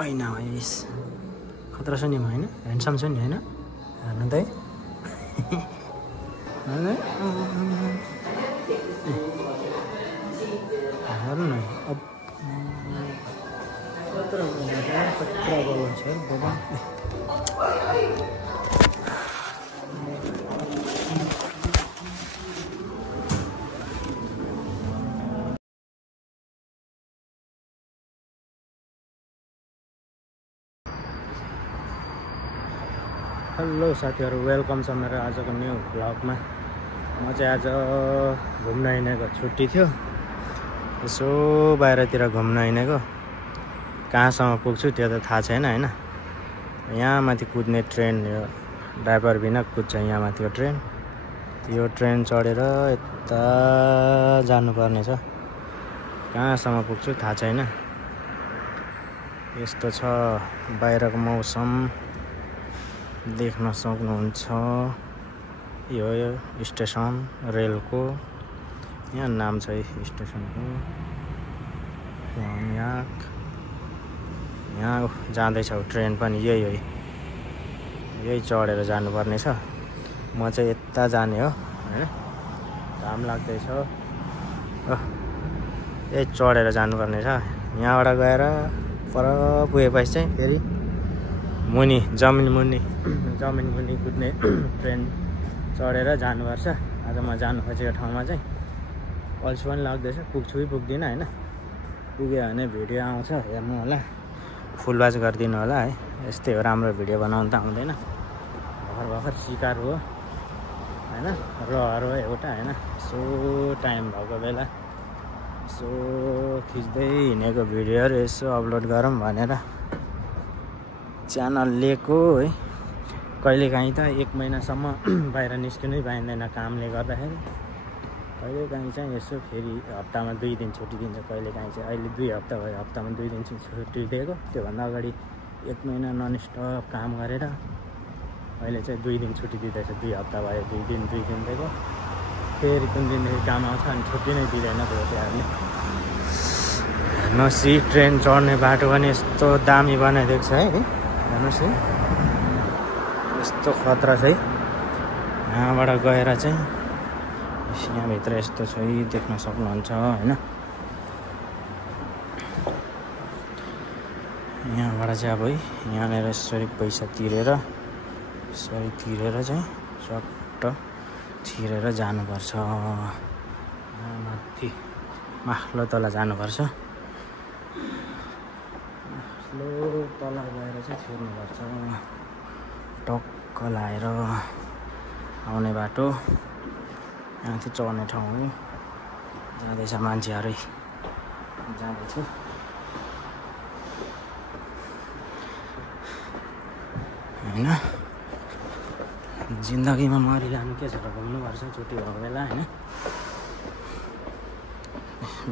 ऐना यस खतरा छ नि म हैन ह्यान्डसम छ नि हैन हेर्नु त है हेर्नु न अब खतरा बलन छ बाबा हेलो साथीहरु वेलकम छ मेरो आजको न्यू भ्लगमा म चाहिँ आज घुम्न हिँडेको छुट्टी थियो यसो बाहिरतिर घुम्न हिँडेको कहाँसम्म पुग्छु त्यो त थाहा छैन हैन यहाँ माथि कुद्ने ट्रेन यो ड्राइभर बिना कुद्छ यहाँ माथिको ट्रेन यो ट्रेन चढेर यता जानुपर्ने छ कहाँसम्म पुग्छु थाहा छैन यस्तो छ बाहिरको मौसम देख्न सक्नुहुन्छ यो स्टेसन रेलको यहाँ नाम छ स्टेसनको यहाँ जाँदैछ ट्रेन पनि यही चढेर जानुपर्ने छ म चाहिँ यता जाने हो हैन घाम लाग्दैछ यही चढेर जानुपर्ने छ यहाँबाट गएर पर पुगेपछि चाहिँ फेरि मुनि जमिन मुनि कुद्ने ट्रेन चढेर जानुपर्छ आज म जानु खोजेको ठाउँमा चाहिँ अल्छी पनि लाग्दैछ पुग्छु कि पुग्दिनँ हैन पुग्यो भने भिडियो आउँछ हेर्नु होला फुलबाज गरिदिनु होला है यस्तै हो राम्रो भिडियो बनाउनु त आउँदैन भर्खर सिकार हो हैन रहर हो एउटा हैन यसो टाइम भएको बेला यसो खिच्दै हिँडेको भिडियोहरू यसो अपलोड गरौँ भनेर च्यानल लिएको है कहिलेकाहीँ त 1 महिनासम्म बाहिर निस्किनै पाइँदैन कामले गर्दाखेरि कहिलेकाहीँ चाहिँ यसो फेरि हप्तामा 2 दिन छुट्टी दिन्छ कहिलेकाहीँ चाहिँ अहिले 2 हप्ता भयो हप्तामा 2 दिन छुट्टी दिएको त्योभन्दा अगाडि 1 महिना नन स्टप काम गरेर अहिले चाहिँ 2 दिन छुट्टी दिँदैछ 2 हप्ता भयो 2 दिन दिएको फेरि कुन दिनदेखि काम आउँछ अनि छुट्टी नै दिँदैन भोटेहरूले नसी ट्रेन चढ्ने बाटो पनि यस्तो दामी बनाइदिएको छ है हेर्नुहोस् है यस्तो खतरा छ है यहाँबाट गएर चाहिँ यहाँभित्र यस्तो छ है देख्न सक्नुहुन्छ होइन यहाँबाट चाहिँ अब है यहाँनिर यसरी पैसा तिरेर चाहिँ सट्ट छिरेर जानुपर्छ माथि माथिल्लो तल जानुपर्छ स्लो तल गएर चाहिँ छिर्नुपर्छ टक्क लाएर आउने बाटो यहाँ चाहिँ चढ्ने ठाउँ हो जाँदैछ मान्छेहरू जाँदैछ होइन जिन्दगीमा मरिरहनु के छ र घुम्नुपर्छ छुट्टी भएको बेला होइन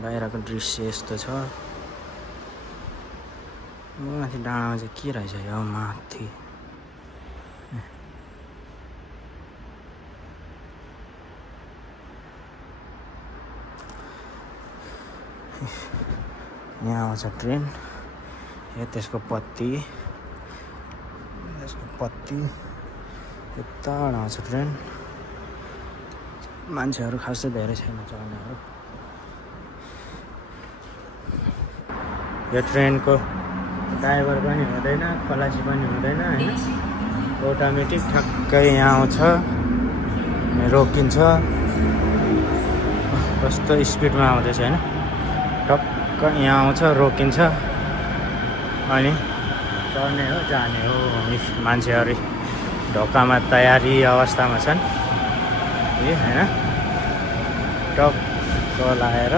बाहिरको दृश्य यस्तो छ माथि डाँडामा चाहिँ के रहेछ यो माथि यहाँ आउँछ ट्रेन यो त्यसको पत्ती यता आउँछ ट्रेन मान्छेहरू खासै धेरै छैन चढ्नेहरू यो ट्रेनको ड्राइभर पनि हुँदैन खलासी पनि हुँदैन हैन अटोमेटिक ठक्कै यहाँ आउँछ रोकिन्छ कस्तो स्पिडमा आउँदैछ हैन टक्क यहाँ आउँछ रोकिन्छ अनि चढ्ने हो जाने हो मान्छेहरू ढोकामा तयारी अवस्थामा छन् हैन टक्क लाएर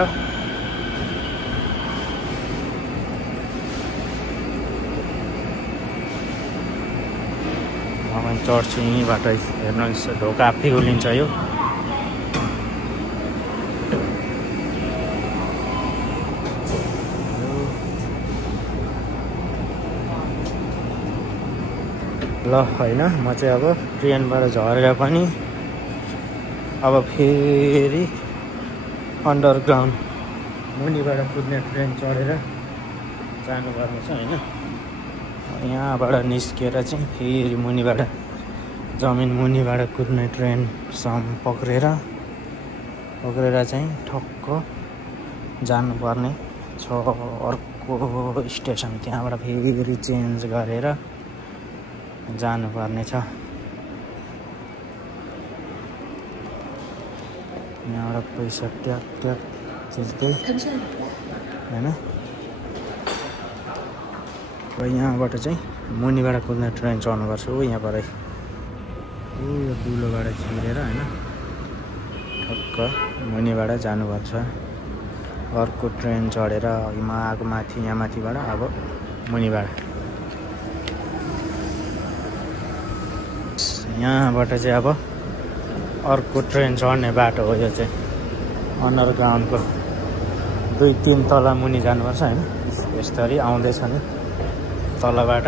चढ्छु यहीँबाट हेर्नुहोस् ढोका आफै खोलिन्छ यो ल हैन म चाहिँ अब ट्रेनबाट झरेर पनि अब फेरि अन्डरग्राउन्ड मुनिबाट कुद्ने ट्रेन चढेर जानुपर्ने छ हैन यहाँबाट निस्केर चाहिँ फेरि मुनिबाट जमिन मुनिबाट कुद्ने ट्रेनसम्म पक्रेर चाहिँ ठक्क जानुपर्ने छ अर्को स्टेसन। त्यहाँबाट फेरि चेन्ज गरेर जानुपर्ने छ। यहाँबाट पैसा ट्याक ट्याक थिच्दै होइन। यहाँबाट चाहिँ मुनिबाट कुद्ने ट्रेन चढ्नुपर्छ। हो यहाँ परै यो दुलोबाट छिरेर होइन ठक्क मुनिबाट जानुपर्छ। अर्को ट्रेन चढेर अघिमा आएको माथि यहाँ माथिबाट अब मुनिबाट यहाँबाट चाहिँ अब अर्को ट्रेन चढ्ने बाटो हो। यो चाहिँ अन्डरग्राउन्डको 2-3 तला मुनि जानुपर्छ होइन। यस्तरी आउँदैछन् तलबाट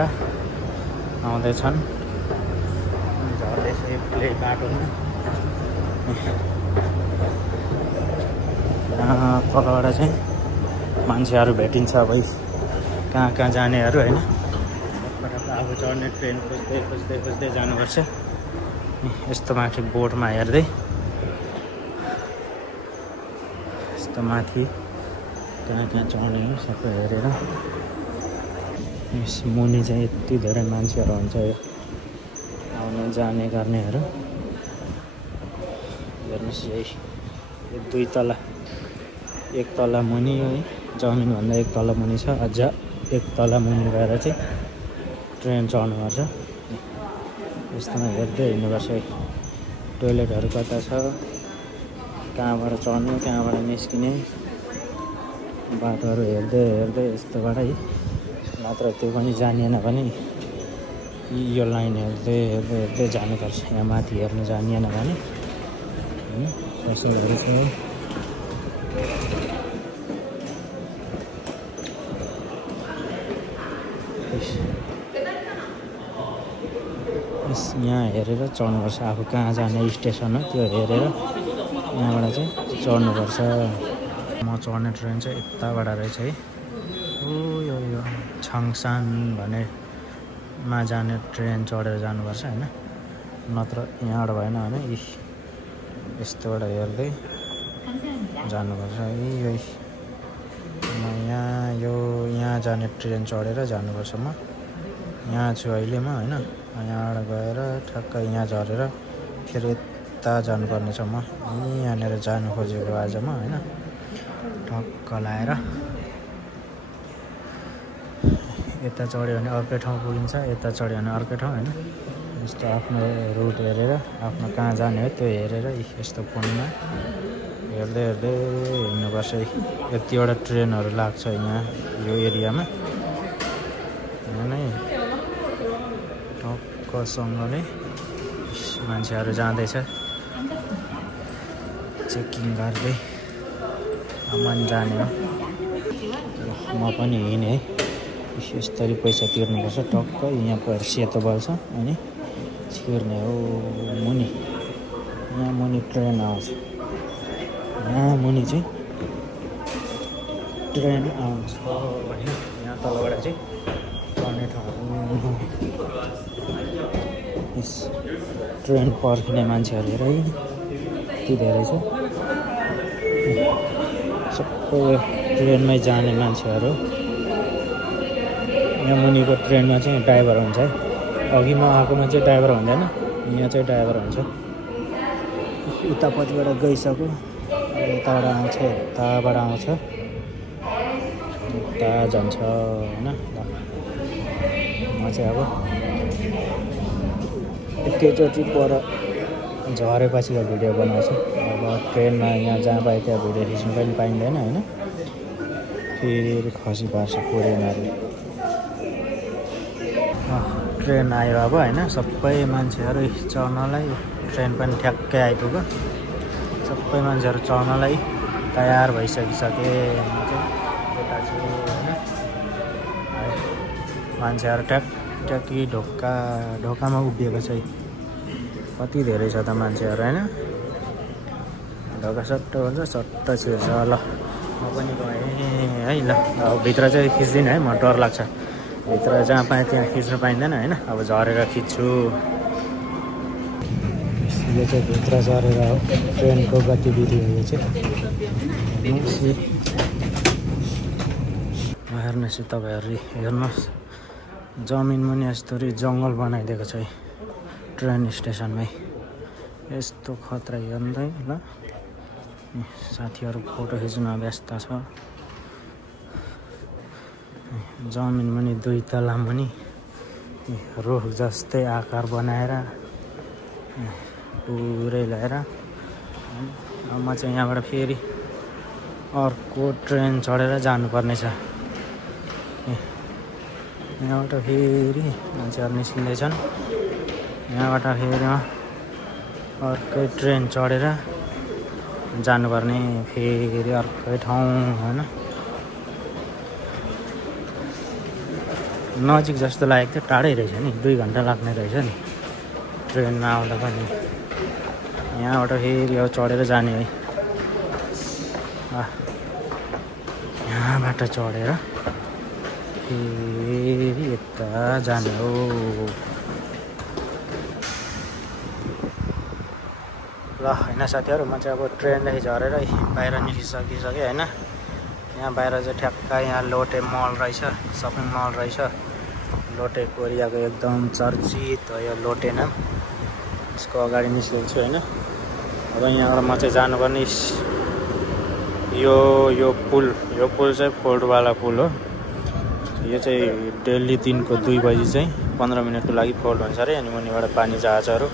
आउँदैछन् झर्दैछ यो प्ले बाटोमा। तलबाट चाहिँ मान्छेहरू भेटिन्छ अब कहाँ जानेहरू होइन। अब चढ्ने ट्रेन खोज्दै जानुपर्छ। यस्तो माथि बोर्डमा हेर्दै यस्तो माथि कहाँ चढ्ने हो सबै हेरेर। यस मुनि चाहिँ यति धेरै मान्छेहरू हुन्छ यो आउने जाने गर्नेहरू। हेर्नुहोस् यही यो 2 तला 1 तला मुनि है जमिनभन्दा 1 तला मुनि छ। अझ 1 तला मुनि गएर चाहिँ ट्रेन चढ्नुपर्छ। यस्तोमा हेर्दै हिँड्नुपर्छ। टोइलेटहरू कता छ, कहाँबाट चढ्ने कहाँबाट निस्किने बाटोहरू हेर्दै यस्तोबाट है। नत्र त्यो पनि जानिएन भने यो लाइन हेर्दै जानुपर्छ। यहाँ माथि हेर्नु जानिएन भने होइन पसलहरू छ। यहाँ हेरेर चढ्नुपर्छ। आफू कहाँ जाने स्टेसन हो त्यो हेरेर यहाँबाट चाहिँ चढ्नुपर्छ। म चढ्ने ट्रेन चाहिँ यताबाट रहेछ है। यो छाङसान भनेमा जाने ट्रेन चढेर जानुपर्छ होइन। नत्र यहाँबाट भएन भने यस्तोबाट हेर्दै जानुपर्छ। यहाँ जाने ट्रेन चढेर जानुपर्छ। म यहाँ छु अहिले म होइन। यहाँबाट गएर ठ्याक्क यहाँ झरेर फेरि यता जानुपर्ने छ। म यहाँनिर जानु खोजेको आज म होइन। ठक्क लाएर यता चढ्यो भने अर्कै ठाउँ पुगिन्छ, यता चढ्यो भने अर्कै ठाउँ होइन। यस्तो आफ्नो रुट हेरेर आफ्नो कहाँ जाने हो त्यो हेरेर यस्तो फोनमा हेर्दै हिँड्नुपर्छ। यतिवटा ट्रेनहरू लाग्छ यहाँ यो एरियामा होइन। टक्कसँगले मान्छेहरू जाँदैछ चेकिङ गर्दै मन जाने हो। म पनि हिँडेँ है। यस्तरी पैसा तिर्नुपर्छ। टक्क यहाँ पर सेतो बल्छ अनि छिर्ने हो मुनि। यहाँ मुनि ट्रेन आउँछ। यहाँ मुनि चाहिँ ट्रेन आउँछ होइन। यहाँ तलबाट चाहिँ चढ्ने ठाउँ। ट्रेन पर्खिने मान्छेहरू हेर यति धेरै छ। सबै ट्रेनमै जाने मान्छेहरू। यहाँ मुनिको ट्रेनमा चाहिँ ड्राइभर हुन्छ है। अघि म आएकोमा चाहिँ ड्राइभर हुँदैन, यहाँ चाहिँ ड्राइभर हुन्छ। उतापट्टिबाट गइसक्यो, यताबाट आउँछ, यताबाट आउँछ, यता जान्छ होइन। म चाहिँ अब एकैचोटि पर झरेपछिको भिडियो बनाउँछु। अब ट्रेनमा यहाँ जहाँ पायो त्यहाँ भिडियो खिच्नु पनि पाइँदैन होइन। फेरि खसी पार्छ कोरियनहरूले। ट्रेन आयो अब होइन। सबै मान्छेहरू चढ्नलाई ट्रेन पनि ठ्याक्कै आइपुग्यो। सबै मान्छेहरू चढ्नलाई तयार भइसकिसके। म चाहिँ यता छु होइन। मान्छेहरू ट्याक्की ढोकामा उभिएको छ। कति धेरै छ त मान्छेहरू होइन। ढोका सट्ट हुन्छ सट्ट छिर्छ। ल म पनि गएँ है। ल अब भित्र चाहिँ खिच्दिनँ है, म डर लाग्छ भित्र जहाँ पाएँ त्यहाँ खिच्नु पाइँदैन होइन। अब झरेर खिच्छु। यो चाहिँ भित्र झरेर हो ट्रेनको गतिविधि हो यो चाहिँ। हेर्नुहोस् तपाईँहरू हेर्नुहोस् जमिन मुनि यस्तरी जङ्गल बनाइदिएको छ ट्रेन स्टेसनमै। यस्तो खतरा हेर्दै ल। साथीहरू फोटो खिच्नमा व्यस्त छ। जमिन मुनि 2 तला मुनि रुख जस्तै आकार बनाएर पुरै ल्याएर अब म चाहिँ यहाँबाट फेरि अर्को ट्रेन चढेर जानुपर्ने छ। यहाँबाट फेरि मान्छेहरू निस्किँदैछन्। यहाँबाट फेरि अर्कै ट्रेन चढेर जानुपर्ने फेरि अर्कै ठाउँ होइन। नजिक जस्तो लागेको थियो, टाढै रहेछ नि। 2 घन्टा लाग्ने रहेछ नि ट्रेनमा आउँदा पनि। यहाँबाट फेरि अब चढेर जाने है। यहाँबाट चढेर फेरि यता जाने हो। ल होइन साथीहरू, म चाहिँ अब ट्रेनदेखि झरेर बाहिर निस्किसकेँ होइन। यहाँ बाहिर चाहिँ ठ्याक्क यहाँ लोटे मल रहेछ, सपिङ मल रहेछ। लोटे कोरियाको एकदम चर्चित हो यो लोटे नाम। यसको अगाडि निस्केको छु होइन। अब यहाँबाट म चाहिँ जानुपर्ने यो पुल चाहिँ फोल्डवाला पुल हो। यो चाहिँ डेली दिनको 2 बजी चाहिँ 15 मिनटको लागि फोल्ड हुन्छ अरे। अनि मुनिबाट पानी जहाजहरू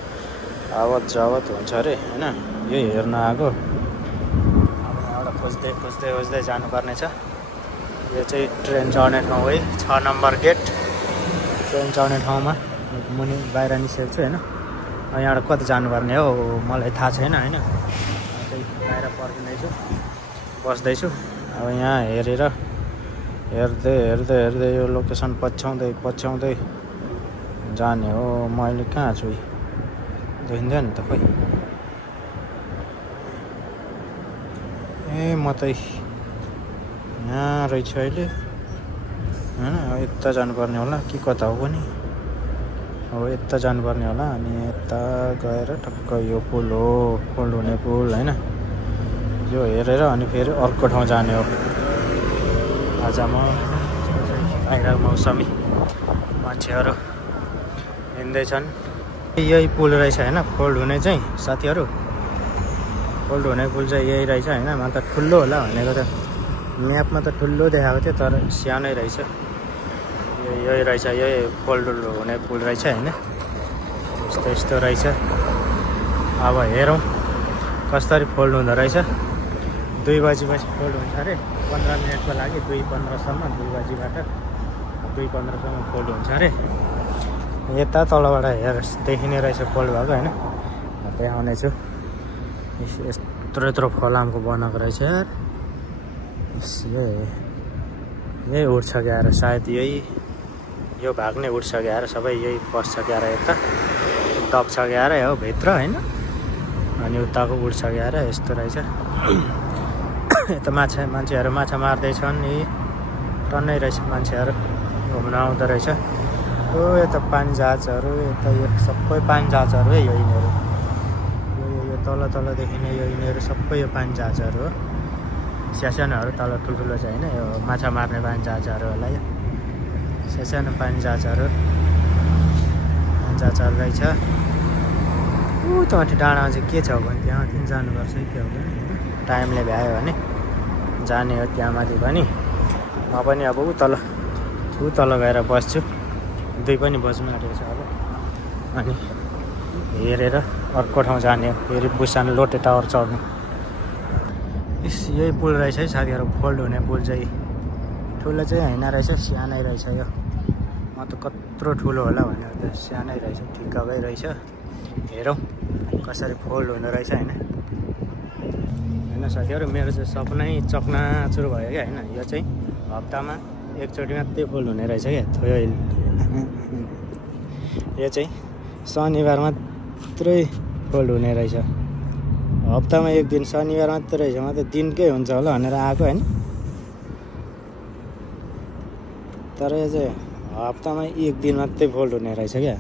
आवत जावत हुन्छ अरे होइन। यो हेर्न आएको। अब यहाँबाट खोज्दै जानुपर्ने छ। यो चाहिँ ट्रेन चढ्ने ठाउँ है, 6 नम्बर गेट। ट्रेन चढ्ने ठाउँमा मुनि बाहिर निस्केको छु होइन। यहाँबाट कति जानुपर्ने हो मलाई थाहा छैन होइन। चाहिँ बाहिर पर्खिँदैछु, बस्दैछु। अब यहाँ हेर्दै यो लोकेसन पछ्याउँदै जाने हो। मैले कहाँ छु देखिँदैन त खोइ। म त यहाँ रहेछु अहिले होइन। यता जानुपर्ने होला कि कता हो पनि। अब यता जानुपर्ने होला। अनि यता गएर ठक्क यो पुल हो, फोल्ड हुने पुल होइन। यो हेरेर अनि फेरि अर्को ठाउँ जाने हो। आज म बाहिर मौसमी मान्छेहरू हिँड्दैछन्। यही पुल रहेछ होइन, फोल्ड हुने चाहिँ साथीहरू। फोल्ड हुने पुल चाहिँ यही रहेछ होइन। म त ठुलो होला भनेको त म्यापमा त ठुलो देखाएको थियो, तर सानै रहेछ। यही रहेछ, यही फोल्ड हुने पुल रहेछ होइन। यस्तो रहेछ। अब हेरौँ कसरी फोल्ड हुँदो रहेछ। 2 बजीपछि फोल्ड हुन्छ अरे। 15 मिनटको लागि 2:15सम्म, 2 बजीबाट 2:15सम्म फोल्ड हुन्छ अरे। यता तलबाट देखिने रहेछ फोल्ड भएको होइन। देखाउने छु। यत्रो फलामको बनाएको रहेछ यार। यही उठ्छ क्या र सायद यो भाग नै उठ्छ क्या र सबै यही बस्छ क्या र। यता दब्छ क्या र हो भित्र होइन। अनि उताको उठ्छ क्या र यस्तो रहेछ। यता मान्छेहरू माछा मार्दैछन्। टन्नै रहेछ मान्छेहरू घुम्न आउँदो रहेछ। यता पानी जहाजहरू, यता यो सबै पानी जहाजहरू है। यो यिनीहरू यो तल देखिने यो यिनीहरू सबै यो पानी जहाजहरू हो। सासानोहरू तल ठुल्ठुलो छ होइन। यो माछा मार्ने पानी जहाजहरू होला। यो सासानो पानी जहाजहरू रहेछ। त माथि डाँडामा चाहिँ के छ भने त्यहाँमाथि जानुपर्छ है। के हो भने टाइमले भ्यायो भने जाने हो त्यहाँमाथि पनि। म पनि अब ऊ तल गएर बस्छु। 2 पनि बज्नु आँटेको छ अब। अनि हेरेर अर्को ठाउँ जाने हो। फेरि बुसान लोटे टावर चढ्नु। यही पुल रहेछ है साथीहरू। फोल्ड हुने पुल चाहिँ ठुलो चाहिँ होइन रहेछ, सानै रहेछ यो। म त कत्रो ठुलो होला भनेर त सानै रहेछ, ठिक्ककै रहेछ। हेरौँ कसरी फोल्ड हुँदो रहेछ होइन। साथीहरू मेरो चाहिँ सपनै चकनाचुर भयो क्या होइन। यो चाहिँ हप्तामा एकचोटि मात्रै फोल्ड हुने रहेछ क्या। यो चाहिँ शनिबार मात्रै फोल्ड हुने रहेछ। हप्तामा 1 दिन शनिबार मात्रै रहेछ। म त दिनकै हुन्छ होला भनेर आएको होइन। तर यो चाहिँ हप्तामा एक दिन मात्रै फोल्ड हुने रहेछ क्या।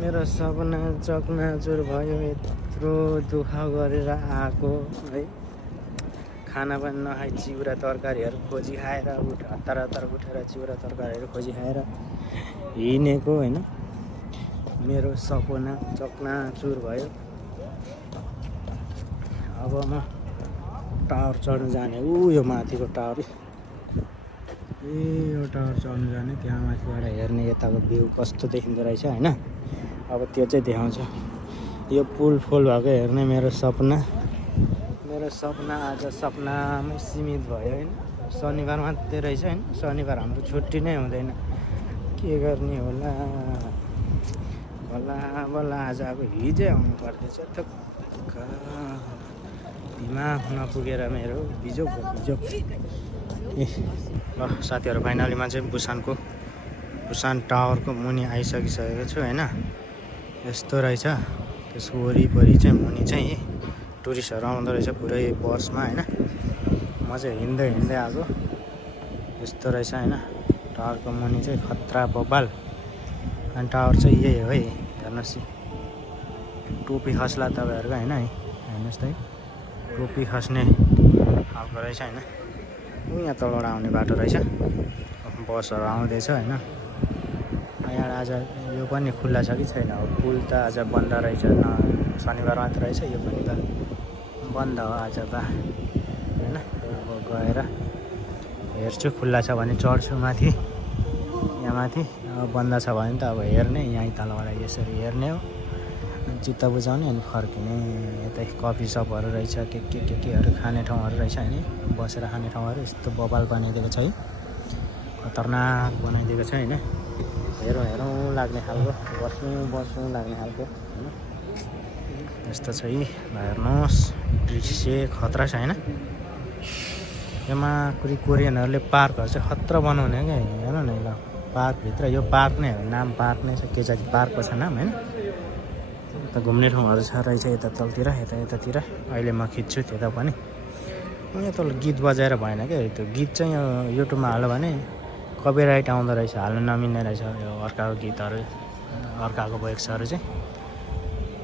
मेरो सपना चकनाचुर भयो, यत्रो दुःख गरेर आएको है। खाना पनि नखाइ चिउरा तरकारीहरू खोजी खाएर हतार हतार उठेर चिउरा तरकारीहरू खोजी खाएर हिँडेको होइन। मेरो सपना चकनाचुर भयो। अब म टावर चढ्नु जाने। यो माथिको टावर, यो टावर चढ्नु जाने। त्यहाँ माथिबाट हेर्ने यताको भ्यू कस्तो देखिँदो रहेछ होइन। अब त्यो चाहिँ देखाउँछ। यो पुल फुल भएको हेर्ने मेरो सपना आज सपनामै सीमित भयो होइन। शनिबार मात्रै रहेछ होइन। शनिबार हाम्रो छुट्टी नै हुँदैन। के गर्ने होला बल्ल आज अब हिजै आउनु पर्दैछ। दिमाग नपुगेर मेरो बिजोक ए ल साथीहरू, फाइनलीमा चाहिँ बुसान टावरको मुनि आइसकिसकेको छु होइन। यस्तो रहेछ। त्यसको वरिपरि चाहिँ मुनि चाहिँ टुरिस्टहरू आउँदो रहेछ पुरै बसमा होइन। म चाहिँ हिँड्दै आएको। यस्तो रहेछ होइन। टावरको मुनि चाहिँ खतरा बबाल। अनि टावर चाहिँ यही हो है। हेर्नुहोस् टोपी खस्ला तपाईँहरूको होइन है। हेर्नुहोस् त है, टोपी खस्ने खालको रहेछ होइन। यहाँ तलबाट आउने बाटो रहेछ। बसहरू आउँदैछ होइन। यहाँ आज यो पनि खुल्ला छ कि छैन। अब पुल त आज बन्द रहेछ। शनिबार मात्र रहेछ। यो पनि त बन्द हो आज त होइन। अब गएर हेर्छु, खुल्ला छ भने चढ्छु माथि। यहाँ माथि अब बन्द छ भने त अब हेर्ने, यहीँ तलबाट यसरी हेर्ने हो। चित्त बुझाउने अनि फर्किने। यतै कफी सपहरू रहेछ, केहरू खाने ठाउँहरू रहेछ होइन। बसेर खाने ठाउँहरू यस्तो बबाल बनाइदिएको छ है। खतरनाक बनाइदिएको छ होइन। हेरौँ लाग्ने खालको, बस्नु लाग्ने खालको होइन। यस्तो छ है। हेर्नुहोस् दृश्य खतरा छ होइन। यसमा कोरियनहरूले पार्कहरू चाहिँ खतरा बनाउने क्या। हेर न ल, पार्कभित्र यो पार्क नै हो। नाम पार्क नै छ। के चाहिँ पार्कको छ नाम होइन। यता घुम्ने ठाउँहरू छ रहेछ यता तलतिर, यतातिर। अहिले म खिच्छु त्यता पनि। यहाँ तल गीत बजाएर भएन क्या। त्यो गीत चाहिँ युट्युबमा हाल्यो भने कपिराइट आउँदो रहेछ। हाल्नु नमिल्ने रहेछ यो अर्काको गीतहरू, अर्काको भोइसहरू चाहिँ।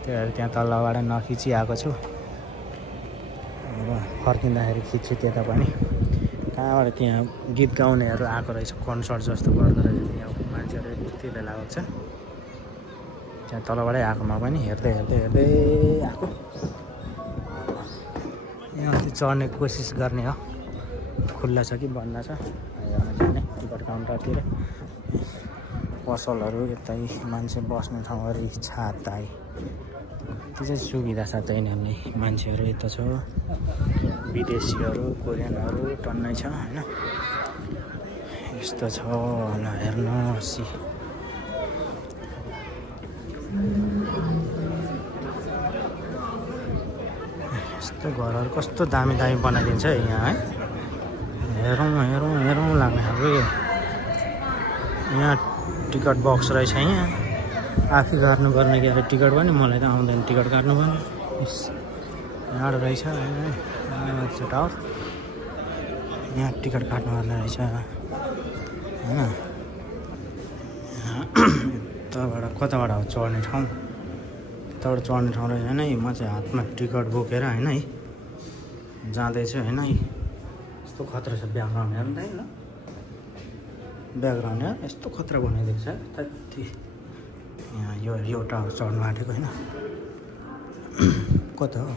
त्यही त्यहाँ तलबाट नखिची आएको छु। अब फर्किँदाखेरि खिच्छु त्यता पनि। कहाँबाट त्यहाँ गीत गाउनेहरू आएको रहेछ। कन्सर्ट जस्तो गर्दो रहेछ। यहाँ मान्छेहरू यति भेला हुन्छ। त्यहाँ तलबाटै आएकोमा पनि हेर्दै आएको। यहाँ चाहिँ चढ्ने कोसिस गर्ने हो। खुल्ला छ कि बन्द छ हेर्न जाने। टिकट काउन्टरतिर पसलहरू, यतै मान्छे बस्ने ठाउँहरू, छाताइ त्यो चाहिँ सुविधा छ त। यिनीहरूले मान्छेहरू यता छ, विदेशीहरू कोरियनहरू टन्नै छ होइन। यस्तो छ ल हेर्नुहोस्। यस्तो घरहरू कस्तो दामी बनाइदिन्छ है यहाँ है। हेरौँ लाग्ने खालको। यहाँ टिकट बक्स रहेछ। यहाँ आफै गर्नुपर्ने के अरे टिकट पनि। मलाई त आउँदैन टिकट काट्नुपर्ने। यहाँ रहेछ होइन टावर। यहाँ टिकट काट्नुपर्ने रहेछ होइन। यताबाट कताबाट हो चढ्ने ठाउँ? यताबाट चढ्ने ठाउँ रहेछ होइन। म चाहिँ हातमा टिकट बोकेर होइन है जाँदैछु होइन। यस्तो खतरा छ ब्याकग्राउन्ड हेर्नु त है ल। ब्याकग्राउन्ड यहाँ यस्तो खतरा बनाइदिएको छ त्यति। यहाँ यो टावर चढ्नु आँटेको होइन। कता हो?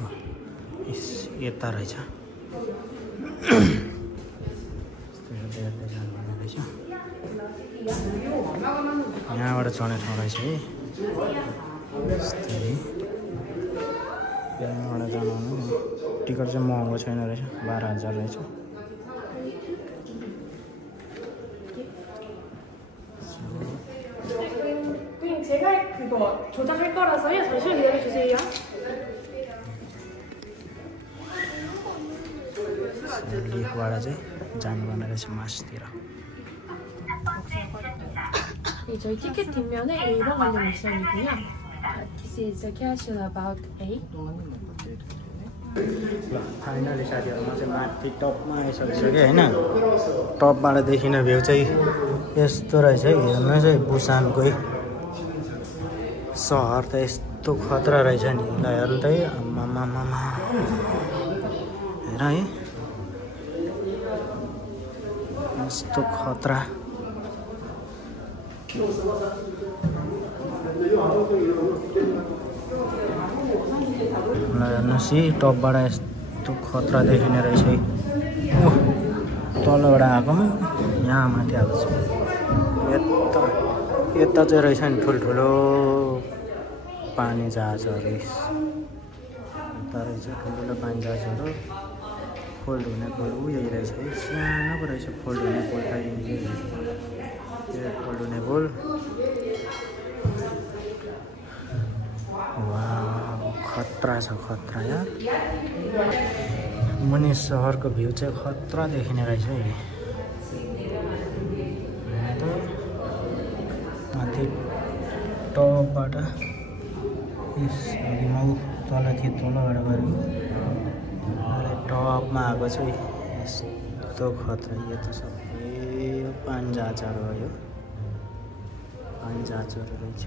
यता रहेछ। हेर्दै जानुपर्ने रहेछ। यहाँबाट चढ्ने ठाउँ रहेछ है। यस्तै यहाँबाट जानु टिकट चाहिँ महँगो छैन रहेछ। 12,000 रहेछ। 제가 그거 조작할 거라서요. 잠시만 기다려주세요. लिकबाट चाहिँ जानुपर्ने रहेछ 마스तिर. 저희 티켓 뒷면에 A번 관련 미션이고요. This is a question about A. Finally साथीहरू म चाहिँ माथि टपमा आइसकिसकेँ होइन. टपबाट देखिने भ्यू चाहिँ यस्तो रहेछ है हेर्नुहोस् है बुसानकै सहर त यस्तो खतरा रहेछ नि ल हेर्नु त है आमामामा हेर है यस्तो खतरा ल हेर्नुहोस् है टपबाट यस्तो खतरा देखिने रहेछ है तलबाट आएकोमा यहाँ माथि आएको छ यता यता चाहिँ रहेछ नि ठुल्ठुलो पानी जहाजहरू यता रहेछ ठुल्ठुलो पानी जहाजहरू फोल्ड हुने पुल यही रहेछ है सानो रहेछ फोल्ड हुने पुल फोल्ड हुने पुल वाउ खतरा छ खतरा यार मुनि सहरको भ्यू चाहिँ खतरा देखिने रहेछ है माथि टपबाट तल थियो तलबाट गएर टपमा आएको छु यस्तो खतरा यो त सबै पानी जहाजहरू हो यो पानी जहाजहरू रहेछ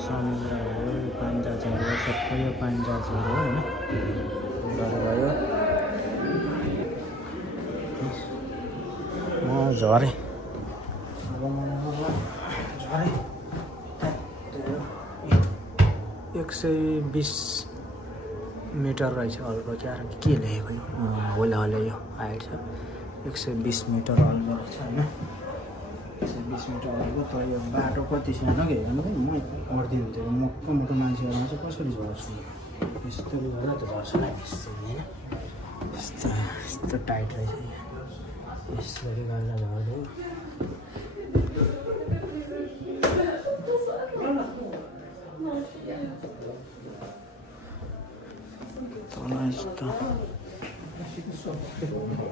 समुद्र भयो पानी जहाजहरू सबै यो पानी जहाजहरू हो होइन भयो म झरेँ झरेँ 120 मिटर रहेछ अल्बो क्या के लेखेको यो होला होला यो हाइट छ 120 मिटर अल्बो रहेछ होइन 120 मिटर अल्बो तर यो बाटो कति सानो के हेर्नु त म अड्दिनु थियो मोटो मोटो मान्छेहरूमा चाहिँ कसरी झर्छु यस्तो गर्दा त झर्छ नै होइन यस्तो टाइट रहेछ यसरी गर्दा झर्यो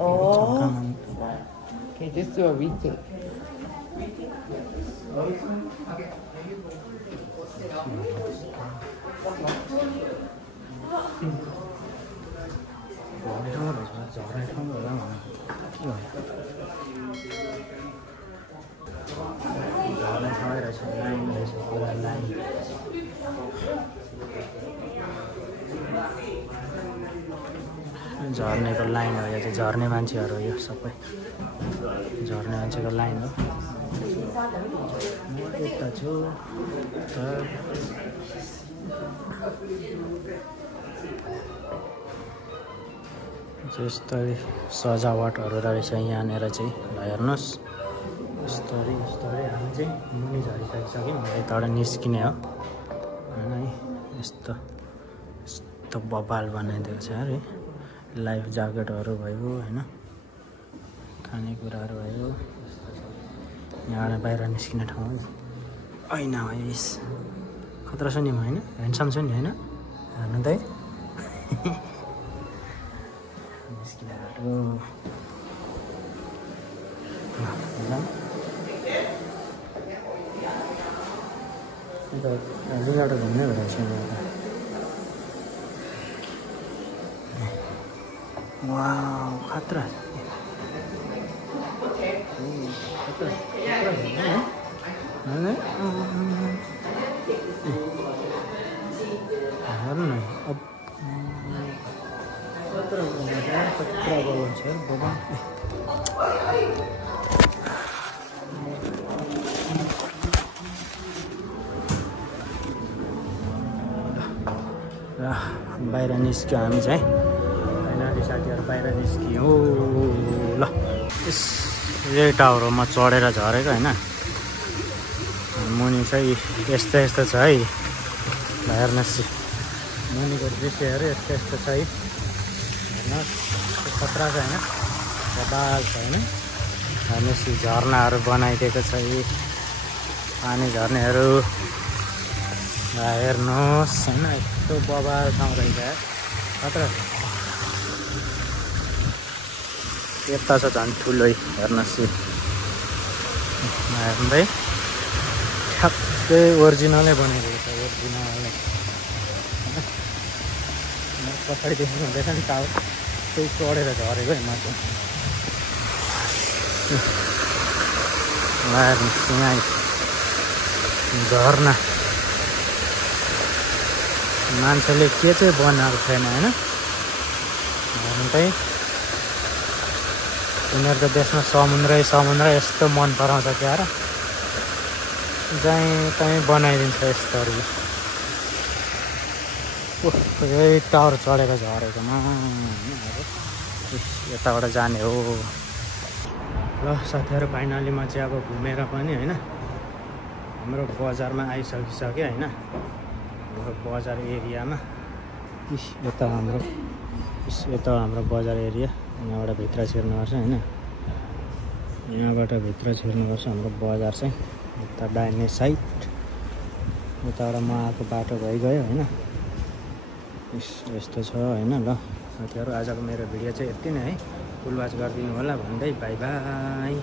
Oh, okay, just do a retake. झर्नेको लाइन हो यो चाहिँ झर्ने मान्छेहरू हो यो सबै झर्ने मान्छेको लाइन हो म यता छु यस्तरी सजावटहरू रहेछ यहाँनिर चाहिँ हेर्नुहोस् यस्तरी हामी चाहिँ मुनि झरिसकिसक्यौँ यताबाट निस्किने हो होइन है यस्तो बबाल बनाइदिएको छ अरे लाइफ ज्याकेटहरू भयो होइन खानेकुराहरू भयो यहाँबाट बाहिर निस्किने ठाउँ ऐना हो यस खतरा छ नि म होइन ह्यान्डसम छु नि होइन हेर्नु त है निस्किने बाटो अन्त बाटो घुम्ने भएर छु वाउ खतरा हेर्नु न अब खतरा बगान छ बगान र बाहिर निस्क्यो हामी चाहिँ साथीहरू बाहिर निस्कियो ल यही टावरमा चढेर झरेको होइन मुनि चाहिँ यस्तो यस्तो छ है ल हेर्नुहोस् मुनिको दृश्यहरू यस्तो यस्तो छ है हेर्नुहोस् खतरा छ होइन बबाल छ होइन हेर्नुहोस् झरनाहरू बनाइदिएको छ है पानी झर्नेहरू ल हेर्नुहोस् होइन यस्तो बबाल ठाउँ रहेछ खतरा छ यता छ झन् ठुलै हेर्नुहोस् हेर्दै ठ्याक्कै ओरिजिनलै बनाइदिएको छ ओरिजिनलै पछाडि देख्नु हुँदैछ नि टावर त्यही चढेर झरेको है माथि यहाँ झर्ना मान्छेले के चाहिँ बनाएको छैन होइन चाहिँ उनीहरूको देशमा समुद्र यस्तो मन पराउँछ क्या र जहीँ तहीँ बनाइदिन्छ यस्तोहरू यही टावर चढेर झरेकोमा यताबाट जाने हो ल साथीहरू फाइनली म चाहिँ अब घुमेर पनि होइन हाम्रो बजारमा आइसकिसक्यो होइन हाम्रो बजार एरियामा यता हाम्रो बजार एरिया यहाँबाट भित्र छिर्नुपर्छ होइन यहाँबाट भित्र छिर्नुपर्छ हाम्रो बजार चाहिँ यता दाहिने साइड यताबाट म आएको बाटो भइगयो होइन यस्तो छ होइन ल साथीहरू आजको मेरो भिडियो चाहिँ यति नै है फुल वाच गरिदिनु होला भन्दै बाई बाई।